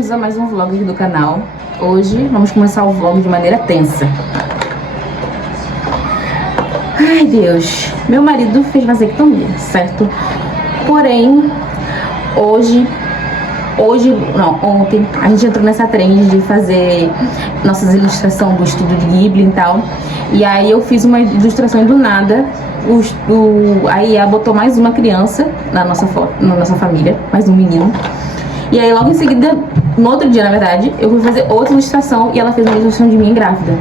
Bem-vindos a mais um vlog do canal. Hoje vamos começar o vlog de maneira tensa. Ai, Deus. Meu marido fez vasectomia, certo? Porém, ontem, a gente entrou nessa trend de fazer nossas ilustrações do estúdio de Ghibli e tal. E aí eu fiz uma ilustração e do nada, aí ela botou mais uma criança na nossa família, mais um menino. E aí logo em seguida, no outro dia na verdade, eu fui fazer outra ilustração e ela fez uma ilustração de mim grávida.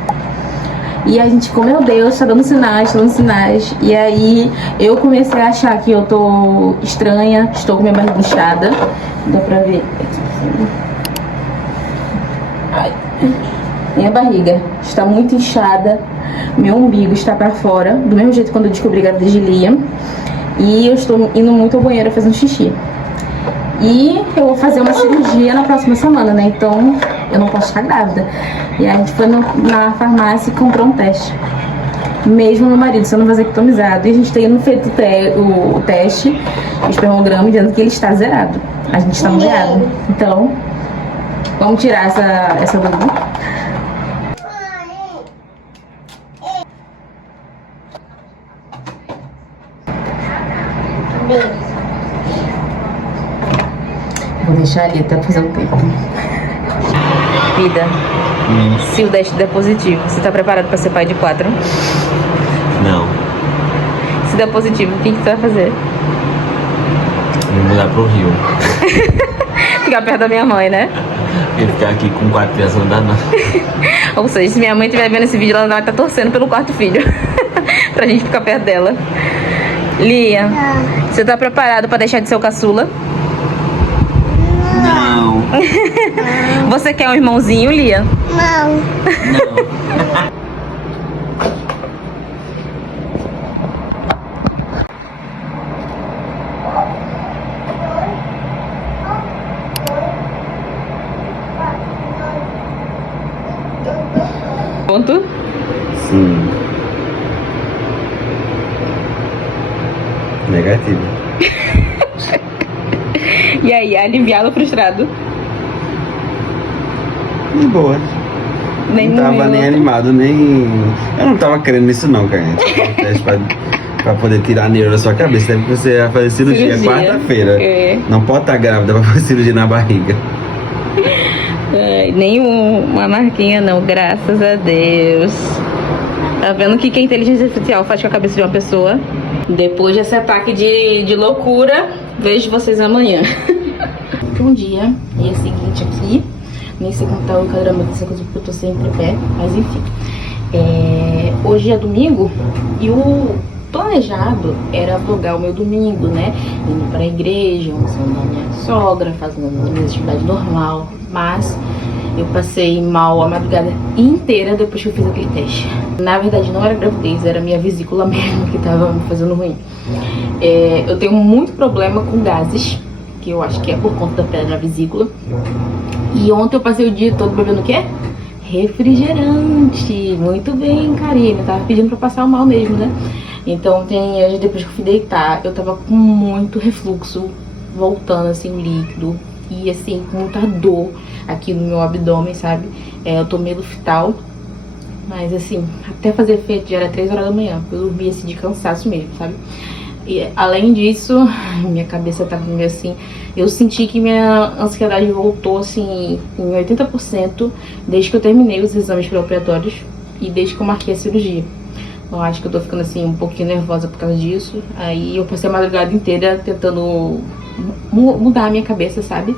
E a gente ficou, meu Deus, tá dando sinais, tá dando sinais. E aí eu comecei a achar que eu tô estranha, estou com minha barriga inchada. Dá pra ver aqui. Ai. Minha barriga está muito inchada, meu umbigo está pra fora, do mesmo jeito quando eu descobri a gravidez de Liam. E eu estou indo muito ao banheiro fazendo xixi. E eu vou fazer uma cirurgia na próxima semana, né? Então eu não posso ficar grávida. E aí a gente foi na farmácia e comprou um teste. Mesmo meu marido sendo vasectomizado. E a gente tem feito o teste, o espermograma, dizendo que ele está zerado. A gente está noiado. Então, vamos tirar essa dúvida. Vou deixar ali até fazer o tempo. Vida, se o teste der positivo, você tá preparado pra ser pai de 4? Não. Se der positivo, o que você vai fazer? Vou mudar pro Rio. Ficar perto da minha mãe, né? E ficar aqui com 4 crianças não dá não. Ou seja, se minha mãe estiver vendo esse vídeo, ela vai estar torcendo pelo quarto filho. Pra gente ficar perto dela. Lia, você tá preparado pra deixar de ser o caçula? Não. Você quer um irmãozinho, Lia? Não. Não. Ponto? Sim. Negativo. E aí, aliviado ou frustrado? De boa. Nem Não tava nem animado, nem... Eu não tava querendo nisso não, cara. Teste pra poder tirar a neura da sua cabeça. Deve que você vai fazer cirurgia quarta-feira. É. Não pode estar grávida pra fazer cirurgia na barriga. Nem uma marquinha não, graças a Deus. Tá vendo o que a inteligência artificial faz com a cabeça de uma pessoa? Depois desse ataque de loucura, vejo vocês amanhã. Bom dia, e é o seguinte aqui. Nem sei como tá o enquadramento dessa coisa porque eu tô sempre em pé, mas enfim. Hoje é domingo e o planejado era vlogar o meu domingo, né? Indo pra igreja, almoçando da minha sogra, fazendo a minha atividade normal. Mas eu passei mal a madrugada inteira depois que eu fiz aquele teste. Na verdade não era gravidez, era minha vesícula mesmo que tava me fazendo ruim. Eu tenho muito problema com gases, que eu acho que é por conta da pedra na vesícula. E ontem eu passei o dia todo bebendo o quê? Refrigerante. Muito bem, Karine. Tava pedindo pra passar o mal mesmo, né? Então ontem, depois que eu fui deitar, eu tava com muito refluxo, voltando assim, líquido. E assim, com muita dor aqui no meu abdômen, sabe? Eu tomei Luftal, mas assim, até fazer efeito já era 3 horas da manhã. Eu dormi assim de cansaço mesmo, sabe? E além disso, minha cabeça tá meio assim. Eu senti que minha ansiedade voltou assim em 80% desde que eu terminei os exames pré-operatórios e desde que eu marquei a cirurgia. Eu acho que eu tô ficando assim um pouquinho nervosa por causa disso. Aí eu passei a madrugada inteira tentando mudar a minha cabeça, sabe?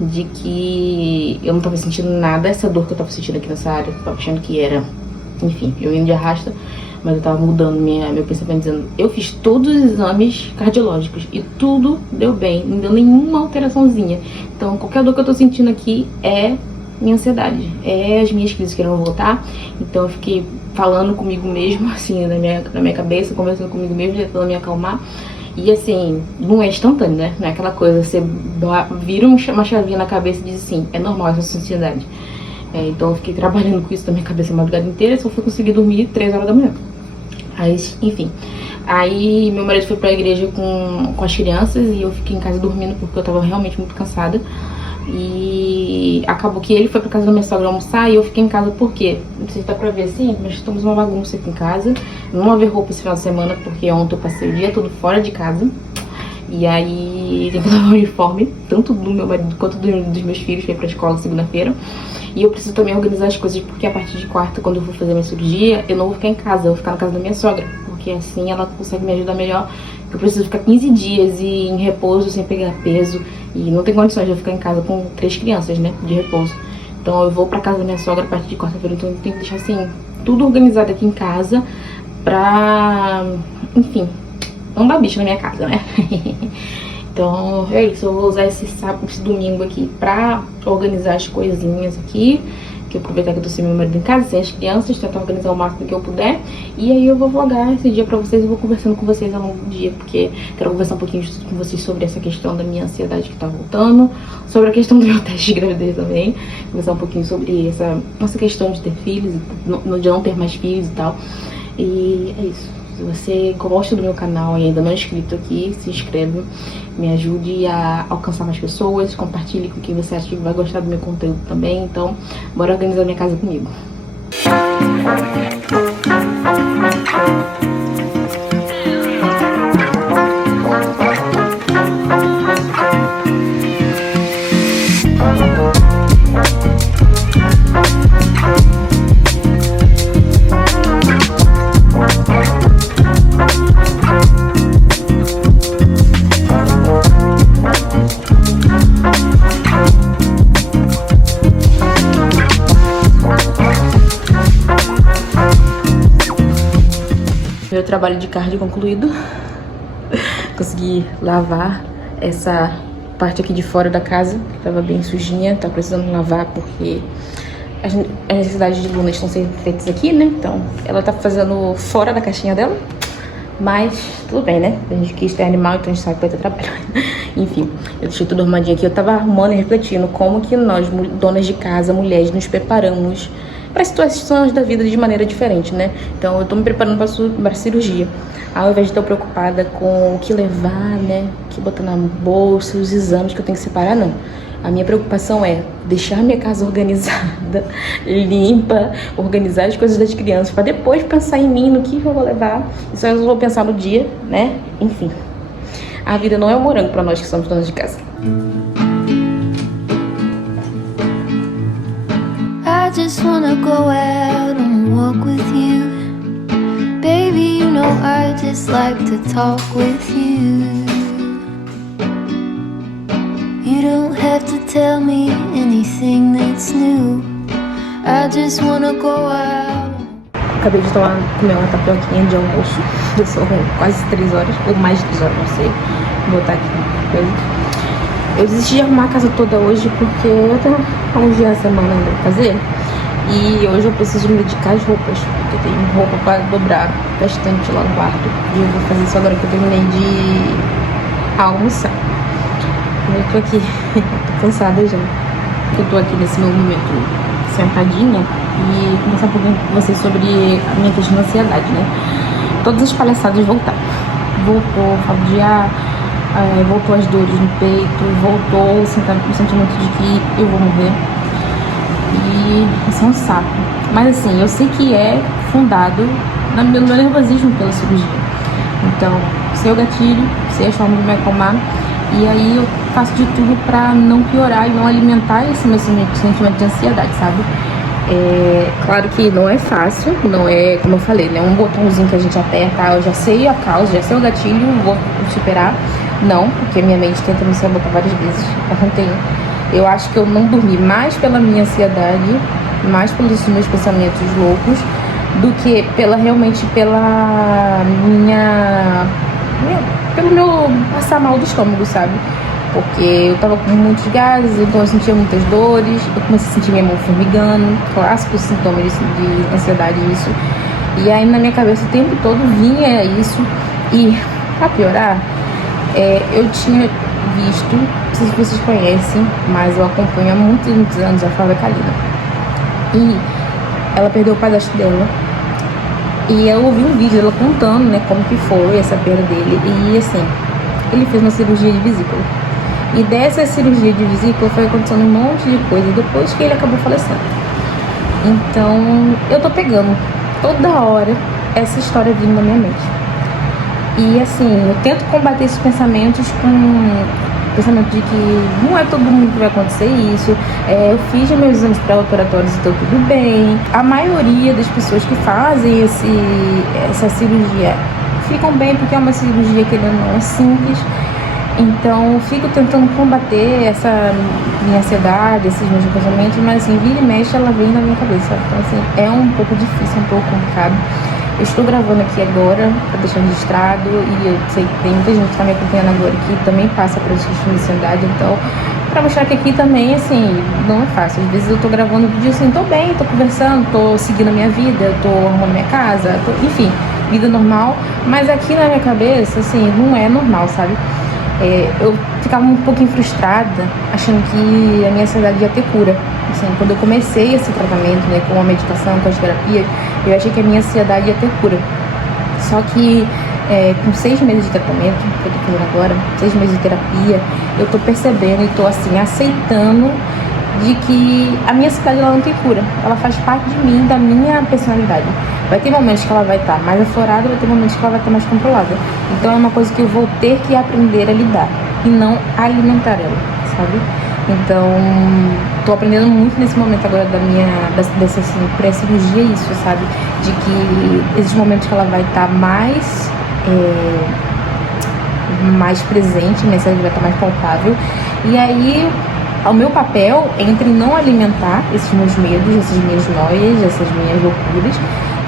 De que eu não tava sentindo nada, essa dor que eu tava sentindo aqui nessa área. Eu tava achando que era, enfim, eu indo de arrasta. Mas eu tava mudando meu pensamento, dizendo, eu fiz todos os exames cardiológicos e tudo deu bem, não deu nenhuma alteraçãozinha. Então qualquer dor que eu tô sentindo aqui é minha ansiedade, é as minhas crises querendo voltar. Então eu fiquei falando comigo mesmo, assim, na minha cabeça, conversando comigo mesmo, tentando me acalmar. E assim, não é instantâneo, né? Não é aquela coisa, você vira uma chavinha na cabeça e diz assim, é normal essa sua ansiedade. Então eu fiquei trabalhando com isso na minha cabeça a madrugada inteira, só fui conseguir dormir 3 horas da manhã. Aí, enfim, aí meu marido foi pra igreja com as crianças e eu fiquei em casa dormindo porque eu tava realmente muito cansada. E acabou que ele foi pra casa da minha sogra almoçar e eu fiquei em casa porque, não sei se dá pra ver assim, mas estamos uma bagunça aqui em casa. Não lavei roupa esse final de semana porque ontem eu passei o dia todo fora de casa. E aí tem que lavar o uniforme, tanto do meu marido quanto dos meus filhos, que vêm pra escola segunda-feira. E eu preciso também organizar as coisas, porque a partir de quarta, quando eu for fazer minha cirurgia, eu não vou ficar em casa, eu vou ficar na casa da minha sogra. Porque assim ela consegue me ajudar melhor. Eu preciso ficar 15 dias em repouso, sem pegar peso. E não tem condições de eu ficar em casa com 3 crianças, né, de repouso. Então eu vou pra casa da minha sogra a partir de quarta-feira. Então eu tenho que deixar assim, tudo organizado aqui em casa pra, enfim, não dar bicho na minha casa, né? Então é isso, eu vou usar esse sábado, esse domingo aqui pra organizar as coisinhas aqui. Que eu aproveitar que eu tô sem meu marido em casa, sem as crianças, tentar organizar o máximo que eu puder. E aí eu vou vlogar esse dia pra vocês, eu vou conversando com vocês ao longo do dia, porque quero conversar um pouquinho com vocês sobre essa questão da minha ansiedade que tá voltando, sobre a questão do meu teste de gravidez também, conversar um pouquinho sobre essa questão de ter filhos, de não ter mais filhos e tal. E é isso. Se você gosta do meu canal e ainda não é inscrito aqui, se inscreve, me ajude a alcançar mais pessoas, compartilhe com quem você acha que vai gostar do meu conteúdo também. Então, bora organizar minha casa comigo. Meu trabalho de cardio concluído. Consegui lavar essa parte aqui de fora da casa, que tava bem sujinha, tá precisando lavar porque as necessidades de Luna estão sendo feitas aqui, né? Então ela tá fazendo fora da caixinha dela, mas tudo bem, né? A gente quis ter animal, então a gente sabe que vai ter trabalho. Enfim, eu deixei tudo arrumadinho aqui. Eu tava arrumando e refletindo como que nós, donas de casa, mulheres, nos preparamos para situações da vida de maneira diferente, né? Então eu tô me preparando para cirurgia. Ao invés de estar preocupada com o que levar, né? O que botar na bolsa, os exames que eu tenho que separar, não. A minha preocupação é deixar minha casa organizada, limpa, organizar as coisas das crianças, para depois pensar em mim, no que eu vou levar. Isso eu vou pensar no dia, né? Enfim, a vida não é um morango para nós que somos donas de casa. I just wanna go out and walk with you. Baby, you know I just like to talk with you. You don't have to tell me anything that's new. I just wanna go out. Acabei de comer uma tapioquinha de almoço. São quase 3 horas, ou mais de 3 horas, não sei. Vou botar aqui coisa. Eu desisti de arrumar a casa toda hoje porque eu tenho alguns dias da semana ainda pra fazer. E hoje eu preciso me dedicar às roupas, porque eu tenho roupa para dobrar bastante lá no quarto. E eu vou fazer isso agora que eu terminei de almoçar. Eu tô aqui, tô cansada já. Eu tô aqui nesse meu momento sentadinha e conversar um pouquinho com vocês sobre a minha questão de ansiedade, né? Todas as palhaçadas voltaram. Voltou o falta de ar, voltou as dores no peito, voltou o sentimento de que eu vou morrer. E isso é um saco. Mas assim, eu sei que é fundado no meu nervosismo pela cirurgia. Então, sei o gatilho, sei as formas de me acalmar. E aí eu faço de tudo pra não piorar e não alimentar esse meu sentimento de ansiedade, sabe? Claro que não é fácil, não é, como eu falei, né? Um botãozinho que a gente aperta, eu já sei a causa, já sei o gatilho, vou superar. Não, porque minha mente tenta me sabotar várias vezes. Ontem eu acho que eu não dormi mais pela minha ansiedade, mais pelos meus pensamentos loucos, do que realmente pelo meu passar mal do estômago, sabe? Porque eu tava com muitos gases, então eu sentia muitas dores, eu comecei a sentir minha mão formigando, clássico sintoma de ansiedade isso. E aí na minha cabeça o tempo todo vinha isso. E pra piorar, eu tinha visto, não sei se vocês conhecem, mas eu acompanho há muitos anos a Flávia Kalina. E ela perdeu o padrasto dela. E eu ouvi um vídeo dela contando, né, como que foi essa perda dele. E assim, ele fez uma cirurgia de vesícula. E dessa cirurgia de vesícula foi acontecendo um monte de coisa depois que ele acabou falecendo. Então eu tô pegando toda hora essa história vindo na minha mente. E assim, eu tento combater esses pensamentos com o pensamento de que não é todo mundo que vai acontecer isso. Eu fiz meus exames pré-operatórios e estou tudo bem. A maioria das pessoas que fazem essa cirurgia ficam bem, porque é uma cirurgia que não é simples. Então eu fico tentando combater essa minha ansiedade, esses meus pensamentos, mas assim, vira e mexe, ela vem na minha cabeça. Então assim, é um pouco difícil, um pouco complicado. Eu estou gravando aqui agora para deixar registrado, e eu sei que tem muita gente que está me acompanhando agora que também passa por essa questão de ansiedade, então para mostrar que aqui também, assim, não é fácil. Às vezes eu tô gravando um vídeo assim, tô bem, tô conversando, tô seguindo a minha vida, tô arrumando minha casa, enfim, vida normal, mas aqui na minha cabeça, assim, não é normal, sabe? Eu ficava um pouquinho frustrada, achando que a minha ansiedade ia ter cura. Assim, quando eu comecei esse tratamento, né, com a medicação, com as terapias, eu achei que a minha ansiedade ia ter cura. Só que com 6 meses de tratamento, que eu tô fazendo agora, 6 meses de terapia, eu tô percebendo e tô assim, aceitando de que a minha ansiedade ela não tem cura. Ela faz parte de mim, da minha personalidade. Vai ter momentos que ela vai estar mais aflorada, vai ter momentos que ela vai estar mais controlada. Então é uma coisa que eu vou ter que aprender a lidar e não alimentar ela, sabe? Então, tô aprendendo muito nesse momento agora dessa assim, pré-cirurgia, isso, sabe? De que esses momentos que ela vai estar mais presente, né? Ela vai estar mais palpável. E aí, o meu papel é entre não alimentar esses meus medos, essas minhas noias, essas minhas loucuras,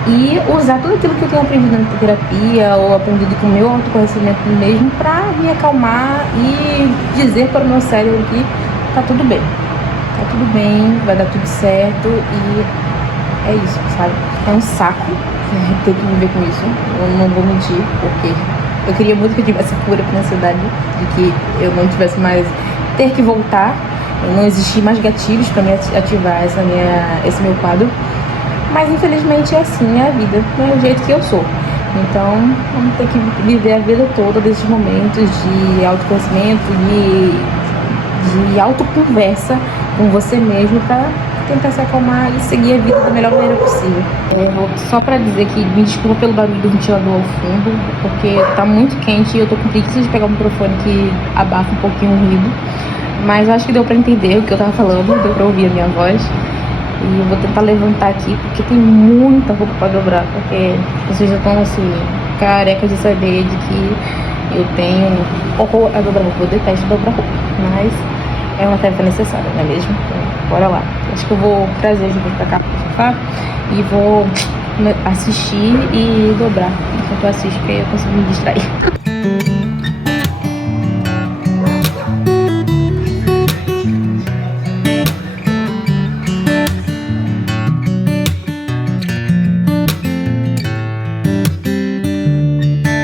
e usar tudo aquilo que eu tenho aprendido na terapia ou aprendido com o meu autoconhecimento mesmo pra me acalmar e dizer para o meu cérebro que tá tudo bem, vai dar tudo certo, e é isso, sabe? É um saco ter que viver com isso, eu não vou mentir, porque eu queria muito que eu tivesse cura pra ansiedade, de que eu não tivesse mais ter que voltar, não existir mais gatilhos pra me ativar esse meu quadro. Mas infelizmente é assim, é a vida, é o jeito que eu sou. Então vamos ter que viver a vida toda desses momentos de autoconhecimento, de autoconversa com você mesmo pra tentar se acalmar e seguir a vida da melhor maneira possível. Só pra dizer que me desculpa pelo barulho do ventilador ao fundo, porque tá muito quente e eu tô com preguiça de pegar um microfone que abafa um pouquinho o ruído. Mas eu acho que deu pra entender o que eu tava falando, deu pra ouvir a minha voz. E eu vou tentar levantar aqui, porque tem muita roupa pra dobrar, porque vocês já estão assim, carecas de saber de que eu tenho horror a dobrar roupa. Eu detesto dobrar roupa, mas é uma tarefa necessária, não é mesmo? Então, bora lá. Acho que eu vou trazer a gente pra cá pro sofá e vou assistir e dobrar enquanto eu assisto, porque eu consigo me distrair.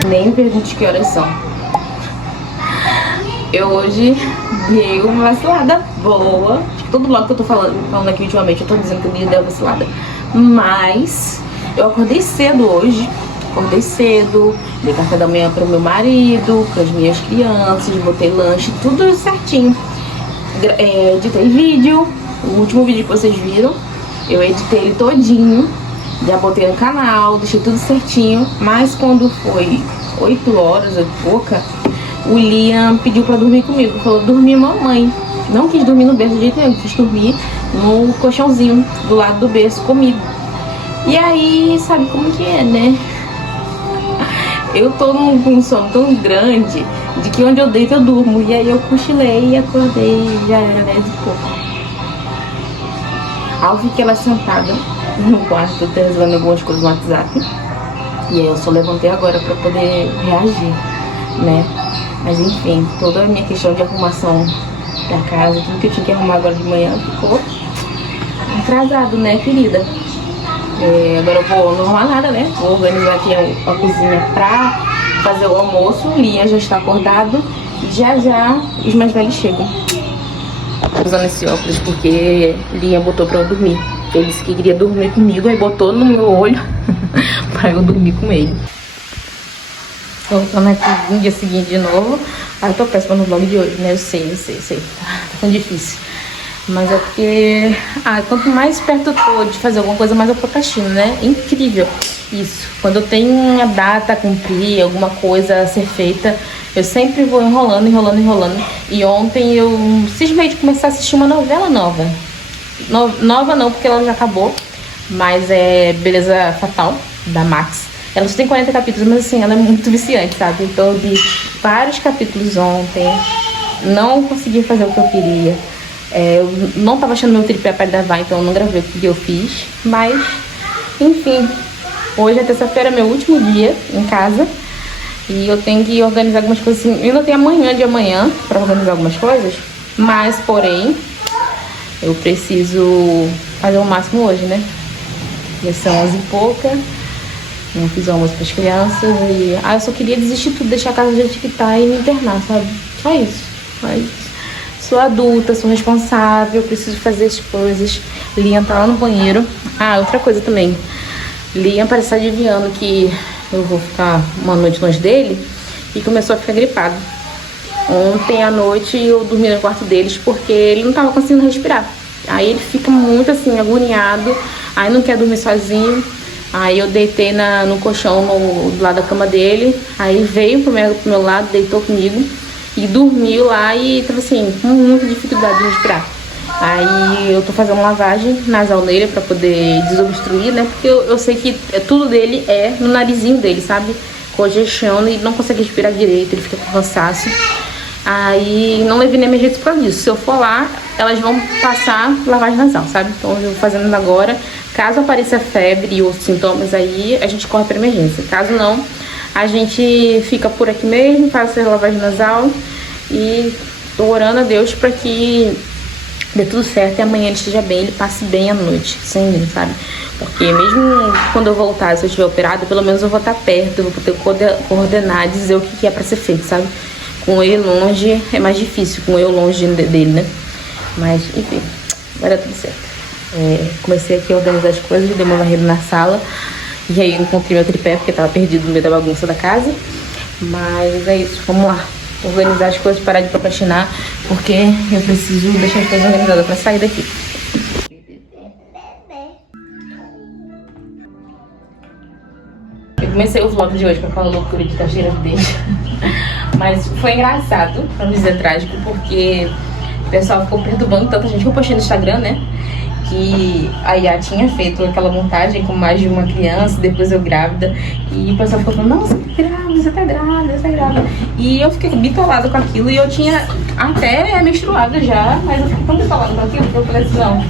Nem me pergunte que horas são. Eu hoje dei uma vacilada boa. Todo vlog que eu tô falando aqui ultimamente, eu tô dizendo que eu dei uma vacilada. Mas eu acordei cedo hoje. Dei café da manhã pro meu marido, para as minhas crianças, botei lanche, tudo certinho. Editei vídeo. O último vídeo que vocês viram, eu editei ele todinho. Já botei no canal, deixei tudo certinho. Mas quando foi 8 horas, 8 e pouca, o Liam pediu pra dormir comigo. Falou, dormir mamãe. Não quis dormir no berço de jeito nenhum, quis dormir no colchãozinho do lado do berço comigo. E aí, sabe como que é, né? Eu tô com um sono tão grande de que onde eu deito eu durmo. E aí eu cochilei e acordei, já era 10 e pouco. Aí eu fiquei lá sentada no quarto, resolvendo algumas coisas no WhatsApp. E aí eu só levantei agora pra poder reagir, né? Mas enfim, toda a minha questão de arrumação da casa, tudo que eu tinha que arrumar agora de manhã ficou atrasado, né, querida? Agora eu vou, não arrumar nada, né? Vou organizar aqui a cozinha pra fazer o almoço. O Liam já está acordado. Já os mais velhos chegam. Tô usando esse óculos porque Liam botou pra eu dormir. Ele disse que queria dormir comigo, aí botou no meu olho pra eu dormir com ele. Voltando aqui no dia seguinte de novo. Eu tô péssima no vlog de hoje, né? Eu sei. Tá ficando difícil. Mas é porque... quanto mais perto eu tô de fazer alguma coisa, mais eu procrastino, né? Incrível isso. Quando eu tenho uma data a cumprir, alguma coisa a ser feita, eu sempre vou enrolando. E ontem eu simplesmente comecei a assistir uma novela nova. Nova não, porque ela já acabou. Mas é Beleza Fatal, da Max. Ela só tem 40 capítulos, mas assim, ela é muito viciante, sabe? Então eu vi vários capítulos ontem. Não consegui fazer o que eu queria. Eu não tava achando meu tripé pra gravar, então eu não gravei o que eu fiz. Mas, enfim, hoje é terça-feira, meu último dia em casa. E eu tenho que organizar algumas coisas assim. Eu ainda tenho amanhã de amanhã pra organizar algumas coisas. Mas, porém, eu preciso fazer o máximo hoje, né? Já são 11 e pouca. Não fiz o almoço pras crianças. E eu só queria desistir tudo, deixar a casa do jeito que tá e me internar, sabe? Só isso. Mas sou adulta, sou responsável, preciso fazer as coisas. Liam tá lá no banheiro. Outra coisa também. Liam parece estar adivinhando que eu vou ficar uma noite longe dele e começou a ficar gripado. Ontem à noite eu dormi no quarto deles porque ele não tava conseguindo respirar. Aí ele fica muito assim, agoniado, aí não quer dormir sozinho. Aí eu deitei no colchão do lado da cama dele, aí veio pro meu lado, deitou comigo e dormiu lá e tava assim, com muita dificuldade de respirar. Aí eu tô fazendo lavagem nasal nele pra poder desobstruir, né? Porque eu sei que tudo dele é no narizinho dele, sabe? Congestiona e não consegue respirar direito, ele fica com cansaço. Aí não levei nem emergência por causa disso. Se eu for lá, elas vão passar lavagem nasal, sabe? Então eu vou fazendo agora. Caso apareça febre e outros sintomas aí, a gente corre pra emergência. Caso não, a gente fica por aqui mesmo, faz essa lavagem nasal e tô orando a Deus pra que dê tudo certo e amanhã ele esteja bem, ele passe bem a noite, sem mim, sabe? Porque mesmo quando eu voltar, se eu estiver operada, pelo menos eu vou estar perto, eu vou poder coordenar, dizer o que é pra ser feito, sabe? Com ele longe é mais difícil, com eu longe dele, né? Mas, enfim, vai dar tudo certo. Comecei aqui a organizar as coisas, dei uma varrida na sala. E aí eu encontrei meu tripé, porque tava perdido no meio da bagunça da casa. Mas é isso, vamos lá. Organizar as coisas, parar de procrastinar, porque eu preciso deixar as coisas organizadas pra sair daqui. Eu comecei o vlog de hoje pra falar loucura de caixeira de dente. Mas foi engraçado, pra não dizer trágico, porque o pessoal ficou perturbando tanta gente que eu postei no Instagram, né? Que a Iá tinha feito aquela montagem com mais de uma criança, depois eu grávida. E o pessoal ficou falando, não, você tá grávida. E eu fiquei bitolada com aquilo e eu tinha até menstruada já, mas eu fiquei tão bitolada com aquilo que eu falei assim, não,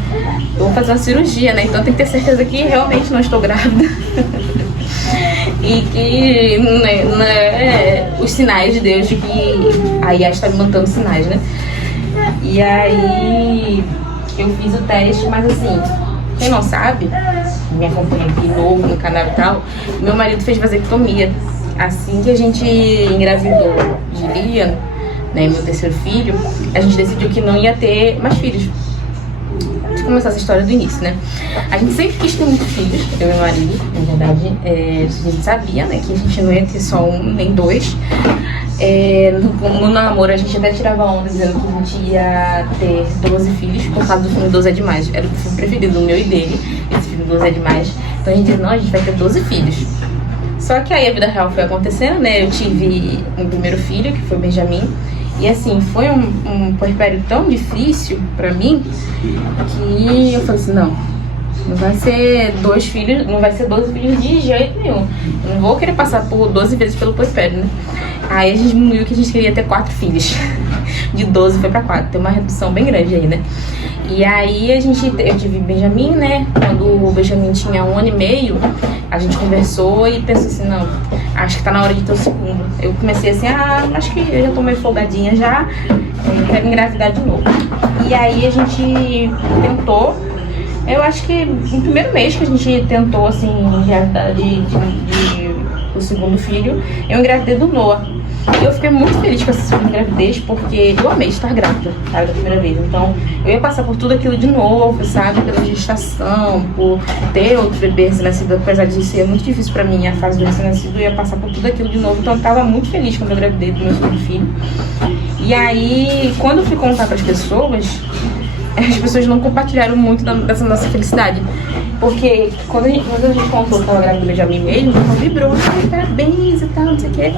eu vou fazer uma cirurgia, né? Então tem que ter certeza que realmente não estou grávida. E que não é os sinais de Deus de que a Iá está me mandando sinais, né? E aí eu fiz o teste, mas assim, quem não sabe, me acompanha aqui novo no canal e tal, meu marido fez vasectomia. Assim que a gente engravidou de Liam, né, meu terceiro filho, a gente decidiu que não ia ter mais filhos. Deixa eu começar essa história do início, né? A gente sempre quis ter muitos filhos, eu e meu marido, na verdade. A gente sabia, né, que a gente não ia ter só um, nem dois. No namoro a gente até tirava onda dizendo que a gente ia ter 12 filhos, por causa do filme 12 é Demais. Era o filme preferido, o meu e dele, esse filme 12 é Demais. Então a gente disse, não, a gente vai ter 12 filhos. Só que aí a vida real foi acontecendo, né? Eu tive um primeiro filho, que foi o Benjamin. E assim, foi um puerpério tão difícil pra mim, que eu falei assim, não vai ser 2 filhos, não vai ser 12 filhos de jeito nenhum. Eu não vou querer passar por 12 vezes pelo puerpério, né? Aí a gente diminuiu que a gente queria ter 4 filhos. De 12 foi pra 4, tem uma redução bem grande aí, né? E aí eu tive Benjamin, né? Quando o Benjamin tinha 1 ano e meio, a gente conversou e pensou assim, não, acho que tá na hora de ter o segundo. Eu comecei assim, acho que eu já tô meio folgadinha já, quero engravidar de novo. E aí a gente tentou, eu acho que no primeiro mês que a gente tentou, assim, de o segundo filho, eu engravidei do Noah. E eu fiquei muito feliz com essa segunda gravidez, porque eu amei estar grávida, sabe, da primeira vez. Então, eu ia passar por tudo aquilo de novo, sabe, pela gestação, por ter outro bebê recém-nascido, apesar de ser muito difícil pra mim a fase do recém-nascido, eu ia passar por tudo aquilo de novo. Então, eu tava muito feliz quando eu engravidei do meu segundo filho. E aí, quando eu fui contar pras pessoas, as pessoas não compartilharam muito dessa nossa felicidade. Porque quando a gente contou que tava grávida do Benjamin mesmo, ela vibrou, parabéns e tal, não sei o que.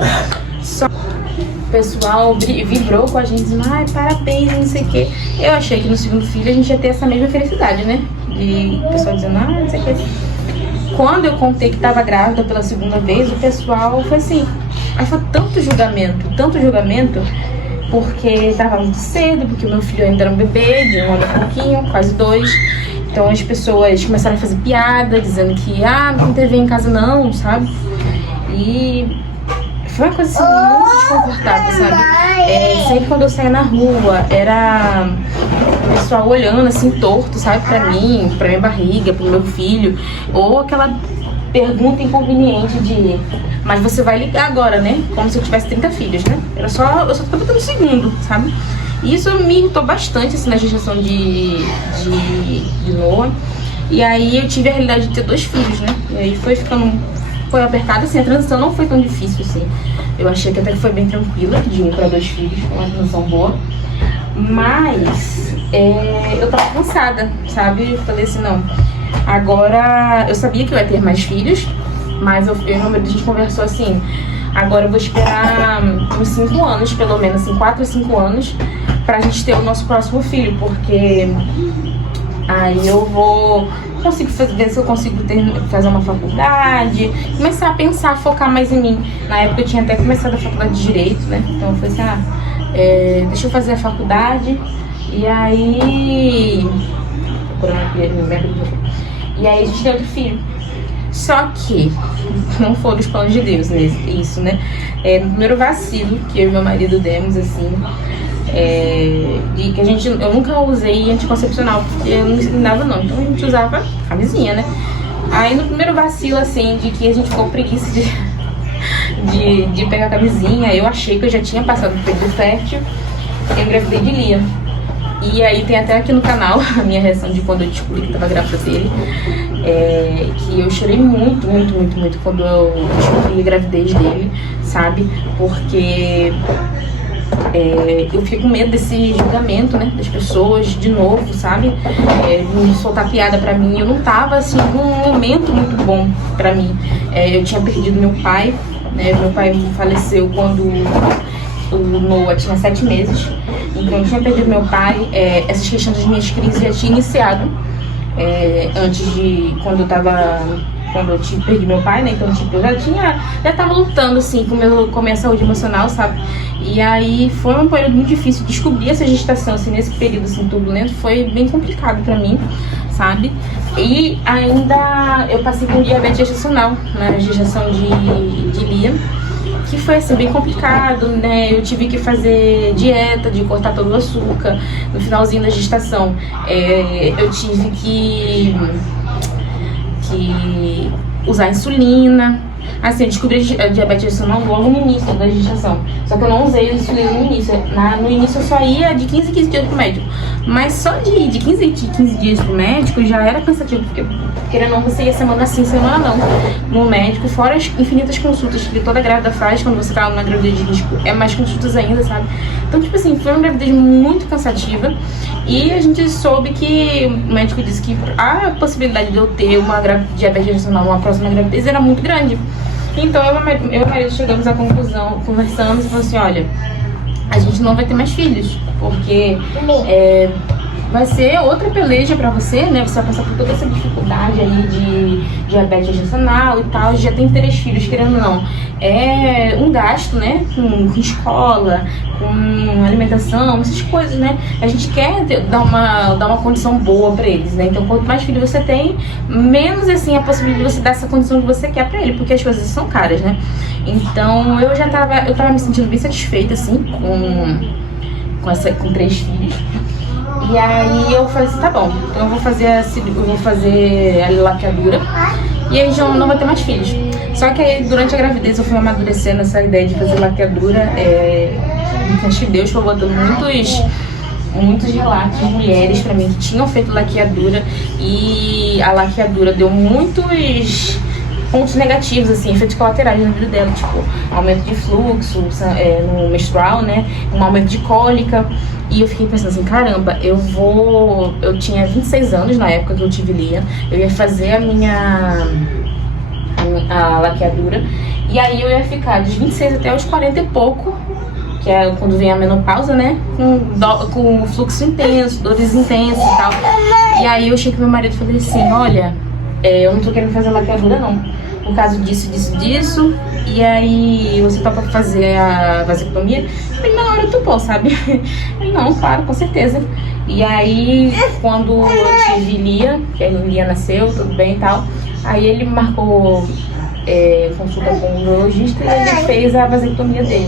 Só o pessoal vibrou com a gente, dizendo, ai, parabéns, não sei o que. Eu achei que no segundo filho a gente ia ter essa mesma felicidade, né? E o pessoal dizendo, ah, não sei o que. Quando eu contei que tava grávida pela segunda vez, o pessoal foi assim, aí foi tanto julgamento, porque tava muito cedo, porque o meu filho ainda era um bebê, de 1 ano e pouquinho, quase 2. Então as pessoas começaram a fazer piada, dizendo que, ah, não tem TV em casa não, sabe? E foi uma coisa assim, muito desconfortável, sabe? Sempre quando eu saía na rua, era o pessoal olhando assim, torto, sabe? Pra mim, pra minha barriga, pro meu filho. Ou aquela pergunta inconveniente de, mas você vai ligar agora, né? Como se eu tivesse 30 filhos, né? Eu só tava tendo um segundo, sabe? E isso me irritou bastante, assim, na gestação de Noah. E aí eu tive a realidade de ter 2 filhos, né? E aí foi apertada, assim, a transição não foi tão difícil, assim. Eu achei que até que foi bem tranquila, de 1 para 2 filhos, foi uma transição boa. Mas eu tava cansada, sabe? Eu falei assim, não, agora eu sabia que eu ia ter mais filhos, mas eu e o meu marido, a gente conversou assim, agora eu vou esperar uns 5 anos, pelo menos, assim, 4 a 5 anos, pra gente ter o nosso próximo filho, porque aí eu consigo ver se eu consigo fazer uma faculdade, começar a pensar, focar mais em mim. Na época eu tinha até começado a faculdade de Direito, né? Então eu falei assim, deixa eu fazer a faculdade, e aí... E aí a gente tem outro filho. Só que não foram os planos de Deus isso, né? No primeiro vacilo que eu e meu marido demos, assim, de que eu nunca usei anticoncepcional, porque eu não ensinava não, então a gente usava camisinha, né? Aí no primeiro vacilo, assim, de que a gente ficou preguiça de pegar a camisinha, eu achei que eu já tinha passado do período fértil, eu engravidei de Lia. E aí tem até aqui no canal a minha reação de quando eu descobri que tava grávida dele, que eu chorei muito quando eu descobri a gravidez dele, sabe? Porque eu fico com medo desse julgamento, né, das pessoas, de novo, sabe? Me soltar piada pra mim. Eu não tava, assim, num momento muito bom pra mim. Eu tinha perdido meu pai, né? Meu pai faleceu quando o Noah tinha 7 meses. Então eu tinha perdido meu pai. Essas questões das minhas crises já tinha iniciado antes de quando eu perdi meu pai, né? Então, tipo, eu já tava lutando, assim, com a minha saúde emocional, sabe? E aí foi um período muito difícil. Descobrir essa gestação, assim, nesse período, assim, turbulento, foi bem complicado pra mim, sabe? E ainda eu passei por diabetes gestacional, né? Na gestação de Lia, que foi, assim, bem complicado, né? Eu tive que fazer dieta, de cortar todo o açúcar. No finalzinho da gestação, eu tive que usar insulina. Assim, eu descobri a diabetes gestacional logo no início da gestação. Só que eu não usei a insulina no início. No início eu só ia de 15 em 15 dias pro médico. Mas só de 15 em 15 dias pro médico já era cansativo. Porque, querendo ou não, você ia semana sim, semana não no médico. Fora as infinitas consultas que toda grávida faz quando você tá numa gravidez de risco. É mais consultas ainda, sabe? Então, tipo assim, foi uma gravidez muito cansativa. E a gente soube que o médico disse que a possibilidade de eu ter uma diabetes gestacional numa próxima gravidez era muito grande. Então eu e o marido chegamos à conclusão, conversamos e falamos assim, olha, a gente não vai ter mais filhos, porque vai ser outra peleja pra você, né? Você vai passar por toda essa dificuldade aí de diabetes gestacional e tal. Já tem 3 filhos, querendo ou não. É um gasto, né? Com escola, com alimentação, essas coisas, né? A gente quer dar uma condição boa pra eles, né? Então, quanto mais filho você tem, menos, assim, a possibilidade de você dar essa condição que você quer pra ele, porque as coisas são caras, né? Então, eu tava me sentindo bem satisfeita, assim, com 3 filhos. E aí eu falei assim, tá bom, então eu vou fazer a laqueadura e aí já não vai ter mais filhos. Só que aí, durante a gravidez, eu fui amadurecendo essa ideia de fazer laqueadura. Acho que Deus foi botando muitos relatos de mulheres pra mim que tinham feito laqueadura, e a laqueadura deu muitos pontos negativos, assim, efeitos colaterais na vida dela, tipo, aumento de fluxo no menstrual, né, um aumento de cólica. E eu fiquei pensando assim, caramba, eu tinha 26 anos na época que eu tive Lia, eu ia fazer a laqueadura, e aí eu ia ficar dos 26 até os 40 e pouco, que é quando vem a menopausa, né, com fluxo intenso, dores intensas e tal. E aí eu cheguei com meu marido e falei assim, olha, eu não tô querendo fazer laqueadura não, por causa disso, e aí você topa fazer a vasectomia? Eu falei, na hora eu topou, sabe? Ele, não, claro, com certeza. E aí, quando eu tive Lia, que a Lia nasceu, tudo bem e tal, aí ele marcou consulta com o urologista e ele fez a vasectomia dele.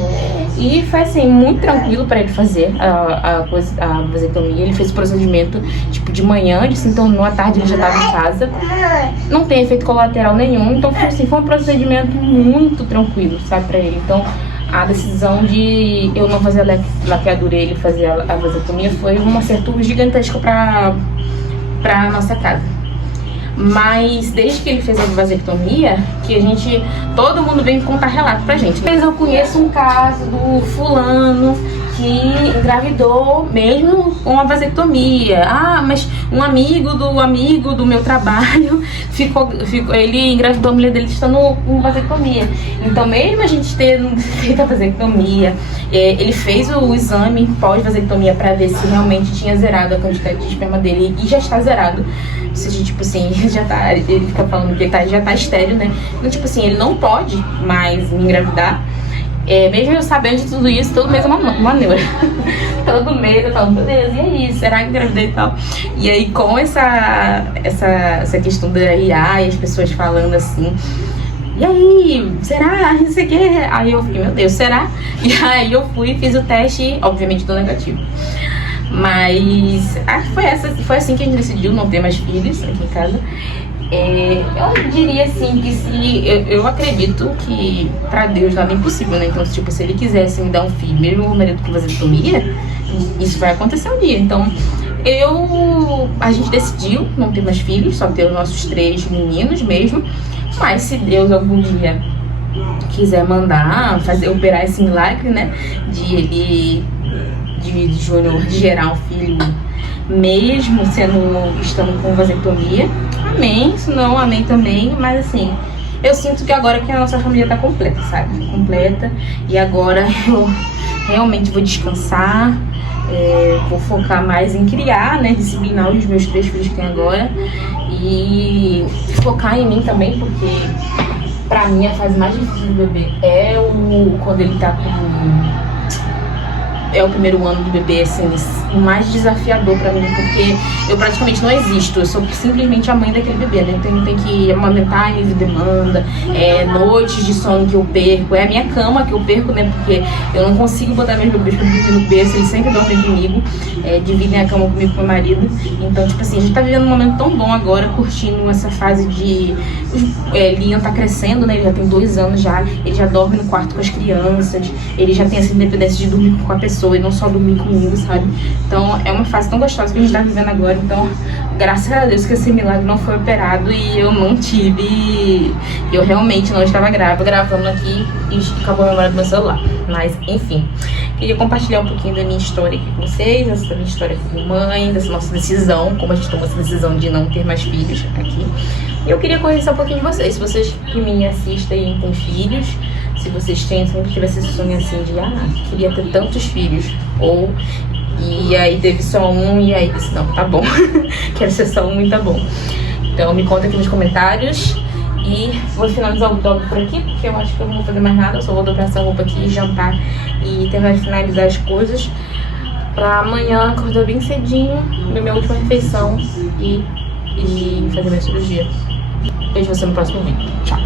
E foi assim, muito tranquilo para ele fazer a vasectomia. Ele fez o procedimento tipo de manhã, de sintonia, à tarde ele já estava em casa. Não tem efeito colateral nenhum, então assim, foi um procedimento muito tranquilo, sabe, para ele. Então a decisão de eu não fazer a laqueadura e ele fazer a vasectomia foi um acerto gigantesco para nossa casa. Mas desde que ele fez a vasectomia, que todo mundo vem contar relato pra gente. Mas eu conheço um caso do fulano que engravidou mesmo com a vasectomia. Ah, mas um amigo do meu trabalho ele engravidou a mulher dele estando com vasectomia. Então, mesmo a gente tendo feito a vasectomia, ele fez o exame pós-vasectomia pra ver se realmente tinha zerado a quantidade de esperma dele, e já está zerado. Ou seja, tipo assim, ele fica falando que ele já tá estéril, né? Então, tipo assim, ele não pode mais me engravidar. Mesmo eu sabendo de tudo isso, todo mês é uma neura. Todo mês eu falo, meu Deus, e aí, será que engravidei e tal? E aí, com essa questão da IA e as pessoas falando assim, e aí, será? Não sei o que. Aí eu fiquei, meu Deus, será? E aí eu fui e fiz o teste, obviamente deu negativo. Mas foi assim que a gente decidiu não ter mais filhos aqui em casa. Eu diria assim que eu acredito que pra Deus nada é impossível, né? Então, tipo, se ele quisesse me dar um filho, mesmo o marido com vasectomia, isso vai acontecer um dia. Então, a gente decidiu não ter mais filhos, só ter os nossos 3 meninos mesmo. Mas se Deus algum dia quiser mandar operar esse milagre, né? De Júnior gerar um filho, mesmo estando com vasectomia, amém. Se não, amém também. Mas assim, eu sinto que agora que a nossa família tá completa, sabe? Completa. E agora eu realmente vou descansar, vou focar mais em criar, né? Disciplinar os meus 3 filhos que tem agora. E focar em mim também, porque pra mim a fase mais difícil do bebê quando ele tá com... É o primeiro ano do bebê, assim, o mais desafiador pra mim, porque eu praticamente não existo, eu sou simplesmente a mãe daquele bebê, né? Então eu tenho que amamentar ele de demanda, noites de sono que eu perco, é a minha cama que eu perco, né? Porque eu não consigo botar meus bebês pra dormir no berço, eles sempre dormem comigo, dividem a cama comigo com meu marido. Então, tipo assim, a gente tá vivendo um momento tão bom agora, curtindo essa fase de... Liam tá crescendo, né? Ele já tem 2 anos já, ele já dorme no quarto com as crianças, ele já tem essa independência de dormir com a pessoa e não só dormir comigo, sabe? Então é uma fase tão gostosa que a gente tá vivendo agora. Então, graças a Deus que esse milagre não foi operado e eu não tive... Eu realmente não estava grávida, gravando aqui e acabou a memória do meu celular. Mas, enfim, queria compartilhar um pouquinho da minha história aqui com vocês, essa minha história como mãe, dessa nossa decisão, como a gente tomou essa decisão de não ter mais filhos aqui. E eu queria conhecer um pouquinho de vocês, se vocês que me assistem têm filhos, se vocês sempre tiverem esse sonho assim de, queria ter tantos filhos, e aí teve só um, e aí disse, não, tá bom, quero ser só um e tá bom. Então me conta aqui nos comentários, e vou finalizar o vlog por aqui, porque eu acho que eu não vou fazer mais nada, eu só vou dobrar essa roupa aqui, jantar e tentar finalizar as coisas, pra amanhã acordar bem cedinho, comer minha última refeição e fazer minha cirurgia. Vejo você no próximo vídeo. Tchau!